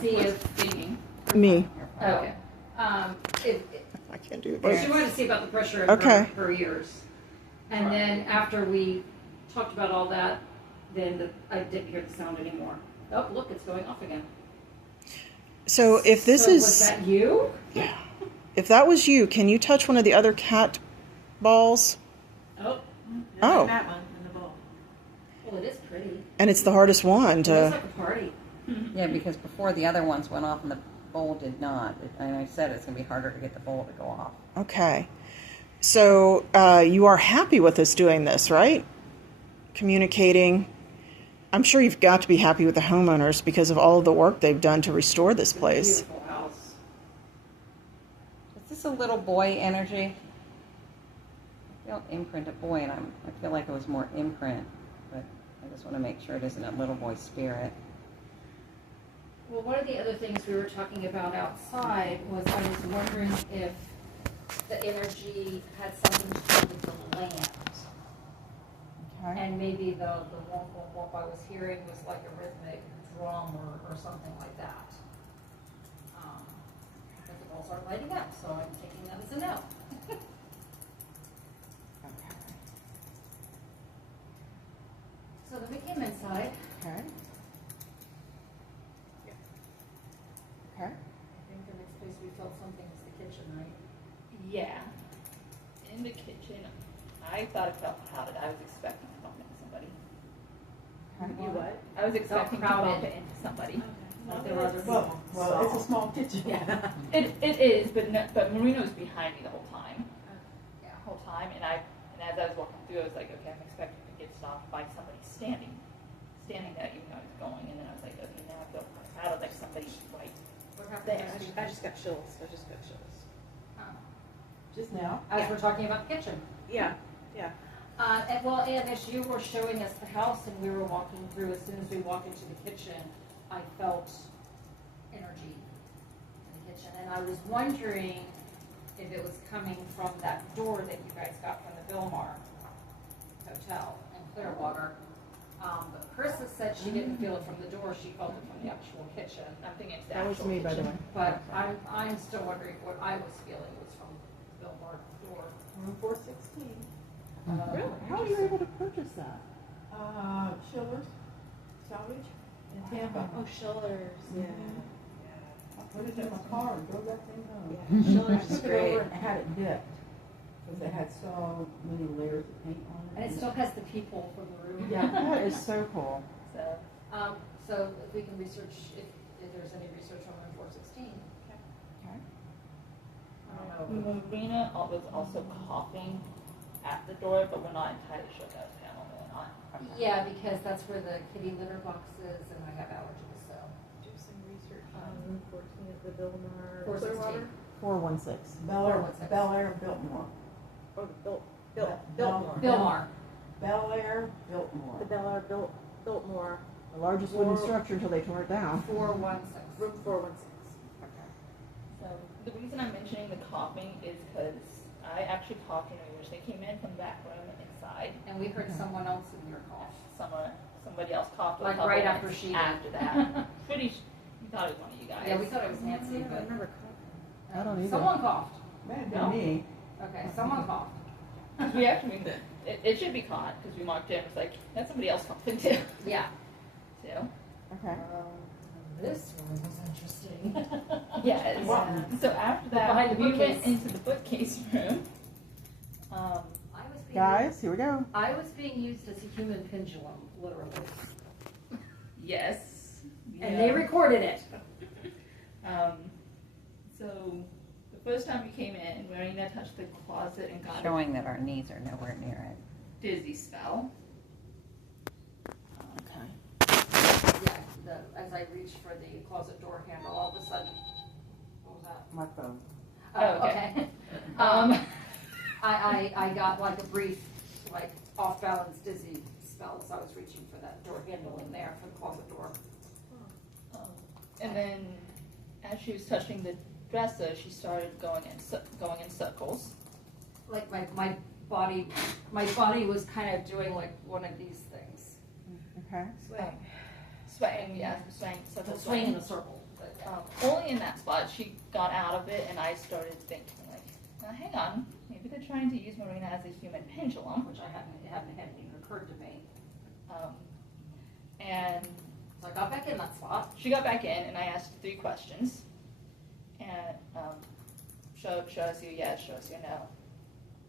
see if Speaking. Me. okay. I can't do She it. wanted to see about the pressure in Okay. her ears, and then after we talked about all that, then I didn't hear the sound anymore. Oh, look, it's going off again. So if this So is, was that you? if that was you, can you touch one of the other cat balls? Oh, Oh. That one in the bowl. well, it is pretty. And it's the hardest one It looks to. like a party. Yeah, because before the other ones went off and the bowl did not. And I said it's going to be harder to get the bowl to go off. Okay. So you are happy with us doing this, right? Communicating. I'm sure you've got to be happy with the homeowners because of all of the work they've done to restore this place. Beautiful house. Is this a little boy energy? I feel imprint a boy, and I feel like it was more imprint, but I just want to make sure it isn't a little boy spirit. Well, one of the other things we were talking about outside was I was wondering if the energy had something to do with the land. Okay. And maybe the womp womp womp I was hearing was like a rhythmic drum or something like that. But the balls aren't lighting up, so I'm taking that as a no. So then we came inside. Okay. Okay. I think the next place we felt something was the kitchen, right? Yeah. In the kitchen, I thought it felt crowded. I was expecting to bump into somebody. You what? I was expecting to crowded. bump into somebody. Like there were other Well, people. it's a small kitchen. Yeah. It is, but no, but Marina was behind me the whole time. Yeah. The whole time, and as I was walking through, I was like, okay, I'm expecting to get stopped by somebody standing there, even though I was going, and then I was like, okay, now I feel crowded, like somebody right What happened there. next week? I just got chills. Oh. Just now? As we're talking about the kitchen. Yeah. Yeah. And as you were showing us the house and we were walking through, as soon as we walked into the kitchen, I felt energy in the kitchen. And I was wondering if it was coming from that door that you guys got from the Billmar Hotel in Clearwater. But Carissa said she didn't feel it from the door, she felt it from the actual kitchen. I'm thinking it's the That was actual me, by the kitchen. way. But I'm still wondering what I was feeling was from the Billmar door. Room 416. Really? How are you able to purchase that? Schiller's Salvage in Tampa. Oh, Schiller's. Yeah. I put it in my car and drove that thing home. Yeah, Schiller's is I took it over great. and had it dipped because it had so many layers of paint on it. And it still has the peephole from the room. Yeah. That is so cool. So So if we can research, if there's any research on room 416. Okay. I don't know. Marina was also coughing at the door, but we're not entirely sure if that was panel or not. Yeah, because that's where the kitty litter box is and I have allergies, so. Do some research on room 14 at the Billmar. 416. 416. Bel Air, Biltmore. Oh, the Biltmore. Billmar. Bel Air, Biltmore. The Bel Air Biltmore. The largest wooden structure until they tore it down. 416. Room 416. So the reason I'm mentioning the coughing is because I actually coughed when we originally came in from the back room inside. And we heard someone else in your cough. Somebody else coughed Like a couple right minutes after she did. after that. We thought it was one of you guys. Yeah, we thought it was Nancy, I but. remember. I don't either. Someone coughed. May have been No. me. Okay, someone coughed. 'Cause we actually, it should be caught because we walked in. It was like that's somebody else coughing too. Yeah. So Okay. This room was interesting. yes. Wow. So after that, Behind the we went bookcase. into the bookcase room. Guys, here we go. I was being used as a human pendulum, literally. Yes. And they recorded it. So the first time we came in, Marina touched the closet and got Showing that our knees are nowhere near it. a dizzy spell. Okay. Yeah, as I reached for the closet door handle, all of a sudden, what was that? My phone. Oh, okay. okay. I got like a brief, like off balance dizzy spell as I was reaching for that door handle in there for the closet door. And then, as she was touching the dresser, she started going in circles. Like my body was kind of doing like one of these things. Okay. Swaying, yeah, swaying, circle Swinging in a circle. But only in that spot, she got out of it, and I started thinking, like, now hang on, maybe they're trying to use Marina as a human pendulum. Which it hadn't even occurred to me. And So I got back in that spot. she got back in, and I asked 3 questions. And show us you yes, show us you no.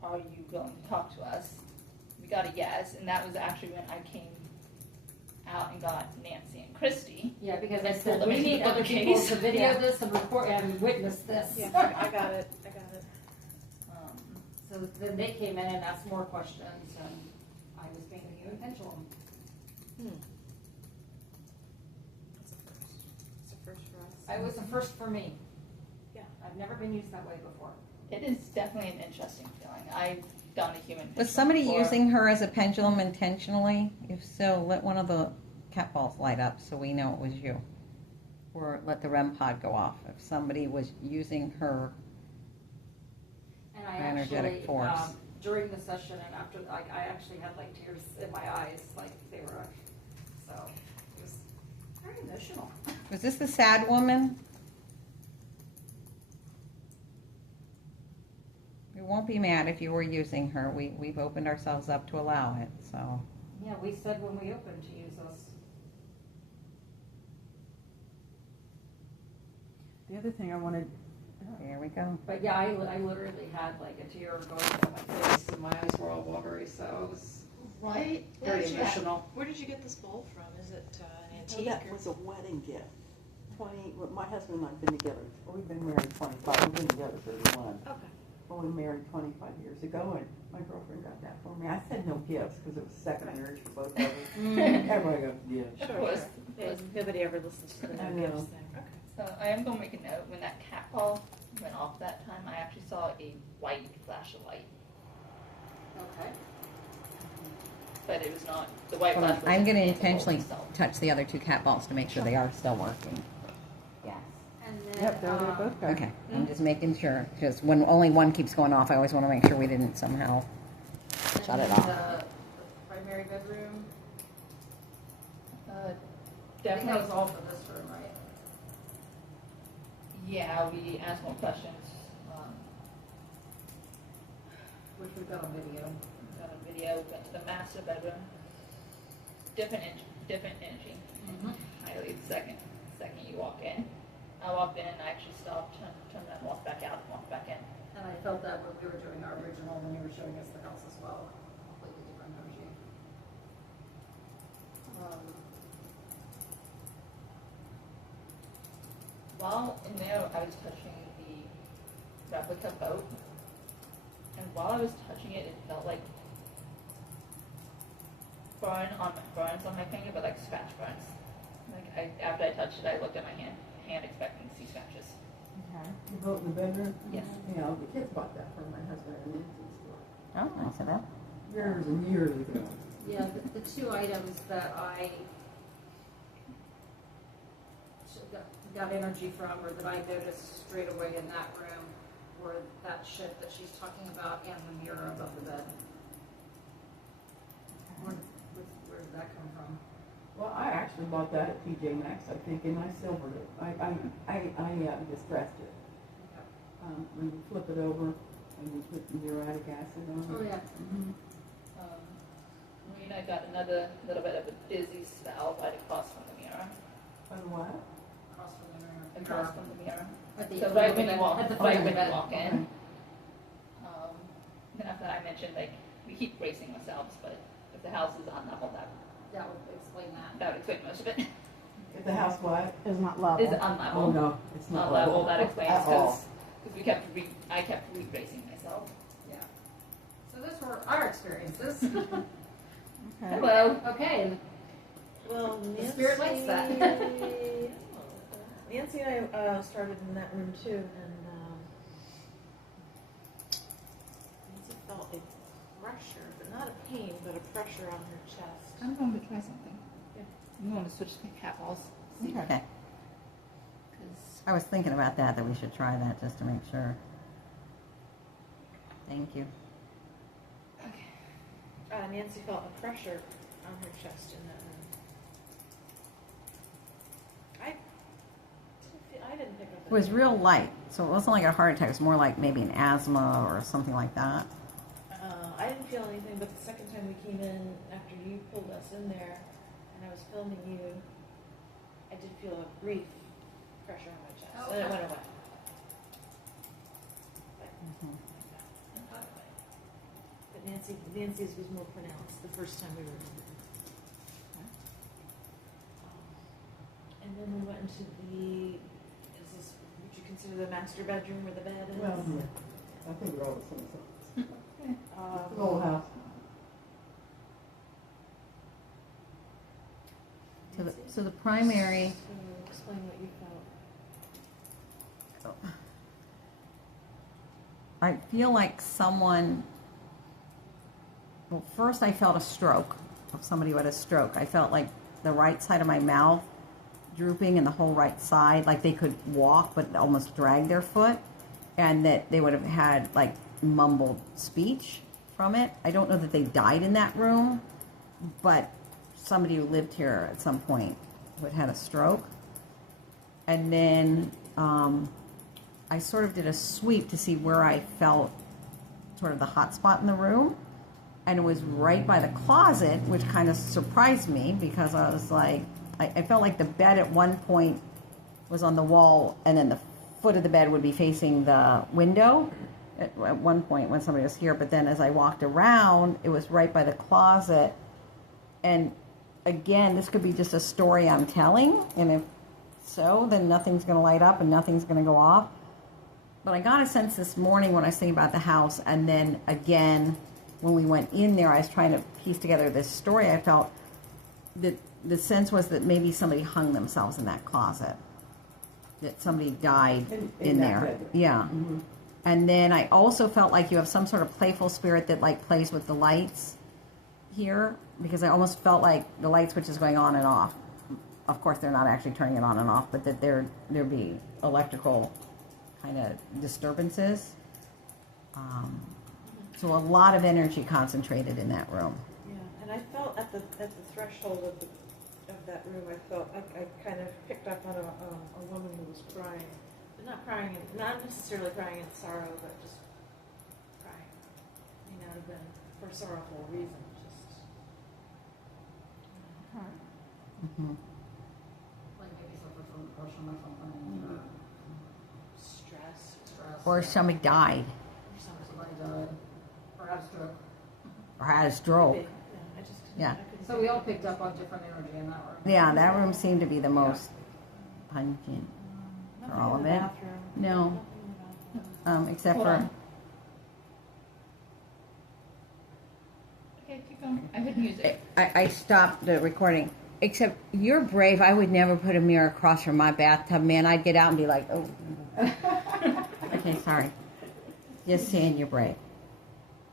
Are you going to talk to us? We got a yes, and that was actually when I came out and got Nancy and Christy. Yeah, because I And said, pulled them we into need the other people bookcase. to video Yeah. this and record and witness this. Yeah, I got it. Um, So then they came in and asked more questions, and I was being a human pendulum. It's a first for us. It was a first for me. Yeah. I've never been used that way before. it is definitely an interesting feeling. I've done a human pendulum Was somebody before. using her as a pendulum intentionally? If so, let one of the cat balls light up so we know it was you. Or let the REM pod go off if somebody was using her. And I Energetic actually, force. during the session and after, I actually had like tears in my eyes, like they were, so it was very emotional. Was this the sad woman? We won't be mad if you were using her. We've opened ourselves up to allow it, so. Yeah, we said when we opened to use us. The other thing I wanted, There we go. But yeah, I literally had like a tear going down my face and my eyes were all watery, so it was Right? very emotional. Where did you get this bowl from? Is it an Oh, antique? that was a wedding gift. Well, my husband and I have been together, we've been married 25, we've been together 31. Okay. Well, we married 25 years ago, and my girlfriend got that for me. I said no gifts, because it was second marriage for both of us. Everybody got gifts. Sure, Was- sure. Yeah, nobody ever listens to the I no know. gifts thing. Okay. So I am going to make a note, when that cat ball went off that time, I actually saw a white flash of light. Okay. But it was not, the white Hold on. flash was I'm going to in the bowl intentionally itself. touch the other 2 cat balls to make sure they are still working. Yes. And then, yep, there they both go. Okay, I'm just making sure, because when only one keeps going off, I always want to make sure we didn't somehow and shut it then off. The primary bedroom, Uh, I think Definitely. that was all for this room, right? Yeah, we asked more questions. Which we've got on video. We got a video, we went to the master bedroom. Different energy. Highly the second you walk in. I walked in and I actually stopped, turned around, walked back out, and walked back in. And I felt that when we were doing our original, when you were showing us the house as well, completely different energy. While in there, I was touching the replica boat. And while I was touching it, it felt like burns on my finger, but like scratch burns. After I touched it, I looked at my hand expecting to see scratches. You vote in the bedroom? Yes. Yeah, the kids bought that for my husband and Nancy's store. Oh, I said that. Years and years ago. Yeah, the 2 items that I got energy from, or that I noticed straight away in that room, were that shit that she's talking about and the mirror above the bed. Where did that come from? Well, I actually bought that at TJ Maxx, I think, and I silvered it. I distressed it. When you flip it over, and you put muriatic acid on it. Oh, yeah. Marina got another little bit of a dizzy spell right across from the mirror. On what? Across from the mirror. Across from the mirror. At the, So right when you walk, at the right foot of when the you bed. walk in. Then after that, I mentioned like we keep bracing ourselves, but if the house is on level, that That would explain that. would explain most of it. If the house what? Is not level. Is unlevel. Oh, no, it's not level. That explains At all. because I kept re-bracing myself. Yeah. So those were our experiences. Okay. Hello. Okay, Well, The spirit likes that. Nancy and I started in that room too, and Nancy felt a pressure, but not a pain, but a pressure on her chest. I'm going to try something. Yeah. I'm going to switch to cat balls. Okay. 'Cause I was thinking about that we should try that just to make sure. Thank you. Nancy felt a pressure on her chest in that room. I It was real light, so it wasn't like a heart attack. It was more like maybe an asthma or something like that. I didn't feel anything, but the second time we came in after you pulled us in there, and I was filming you, I did feel a brief pressure on my chest, and it went away. But Nancy's was more pronounced the first time we were in. And then we went into would you consider the master bedroom where the bed is? Well, yeah. I think we're all the same size. Um, The whole house. So the primary. So explain what you felt. I feel like someone. Well, first I felt a stroke of somebody who had a stroke. I felt like the right side of my mouth drooping and the whole right side, like they could walk but almost drag their foot, and that they would have had like mumbled speech from it. I don't know that they died in that room, but somebody who lived here at some point who had a stroke. And then I sort of did a sweep to see where I felt sort of the hot spot in the room, and it was right by the closet, which kind of surprised me because I was like, I felt like the bed at one point was on the wall, and then the foot of the bed would be facing the window at one point when somebody was here. But then as I walked around, it was right by the closet. And again, this could be just a story I'm telling, and if so, then nothing's going to light up and nothing's going to go off. But I got a sense this morning when I was thinking about the house, and then again when we went in there, I was trying to piece together this story. I felt that the sense was that maybe somebody hung themselves in that closet, that somebody died in that there. bedroom. Yeah. Mm-hmm. And then I also felt like you have some sort of playful spirit that like plays with the lights here, because I almost felt like the light switch is going on and off. Of course, they're not actually turning it on and off, but that there'd be electrical kind of disturbances. So a lot of energy concentrated in that room. Yeah, and I felt at the threshold of that room, I kind of picked up on a woman who was crying, but not necessarily crying in sorrow, but just crying. May not have been for sorrowful reasons, just. Mm-hmm. Like maybe suffer from depression or something. Stress. Or somebody died, Somebody died. Or had a stroke. or had a stroke. Maybe. Yeah, I just couldn't- Yeah. I couldn't So we all picked up on different energy in that room. Yeah, that room seemed to be the most pungent, Nothing for all in of the it. bathroom. No. Nothing in the bathroom. Except Hold for on. Okay, keep going. I hit music. I stopped the recording. Except you're brave. I would never put a mirror across from my bathtub, man. I'd get out and be like, oh. Okay, sorry. Just saying you're brave.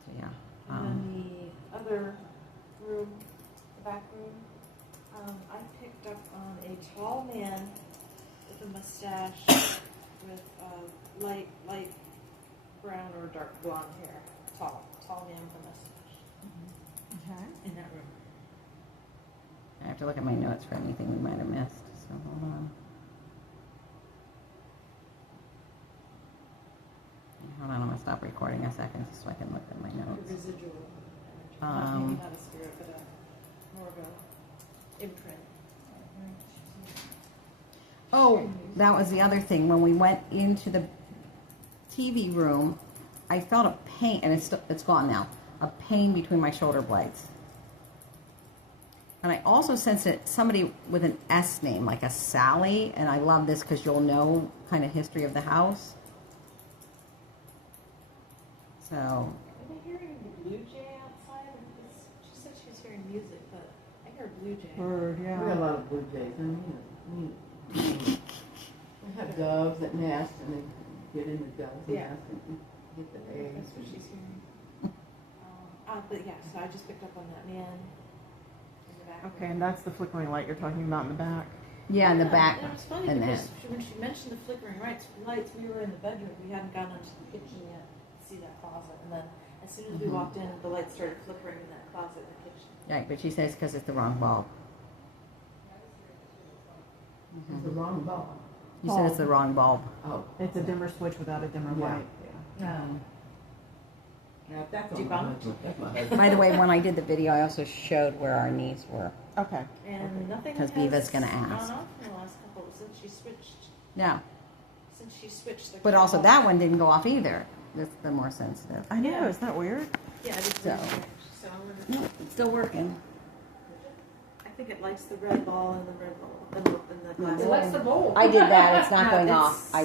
So yeah. And then the other room, the back room, I picked up on a tall man with a mustache with light brown or dark blonde hair. Tall man with a mustache. Okay. In that room. I have to look at my notes for anything we might have missed. So hold on. Hold on, I'm gonna stop recording a second so I can look at my The notes. residual energy. Maybe not a spirit, but more of a imprint. Oh, that was the other thing. When we went into the TV room, I felt a pain, and it's gone now. A pain between my shoulder blades. And I also sensed that somebody with an S name, like a Sally, and I love this because you'll know kind of history of the house. So, Am I hearing the blue jay outside? She said she was hearing music, but I hear a blue jay. Bird, We got a yeah. lot of blue jays, and we have doves that nest, and they get in the dove's Yeah. nest and get the eggs. That's what she's hearing. But yeah, so I just picked up on that man in the back. Okay, and that's the flickering light you're talking about in the back. yeah, in the back. And it was funny and because that. when she mentioned the flickering lights, we were in the bedroom. We hadn't gone into the kitchen yet to see that closet. And then as soon as we walked in, the lights started flickering in that closet in the kitchen. Right, but she says because it's the wrong bulb. It's the wrong ball. You said it's the wrong bulb. Oh, It's a dimmer switch without a dimmer yeah, light. yeah. Yeah, that's on my Debunk. husband. That's my husband. By the way, when I did the video, I also showed where our knees were. Okay. And nothing 'Cause has Viva's gonna gone ask. off in the last couple, since she switched, No, the. but also that one didn't go off either. That's the more sensitive. I know, Yeah. isn't that weird? Yeah, I did So. so I'm gonna, No, it's still working. I think it likes the red ball and the red ball, and the glass. It likes the bowl. I did that. It's not No, going it's- off. I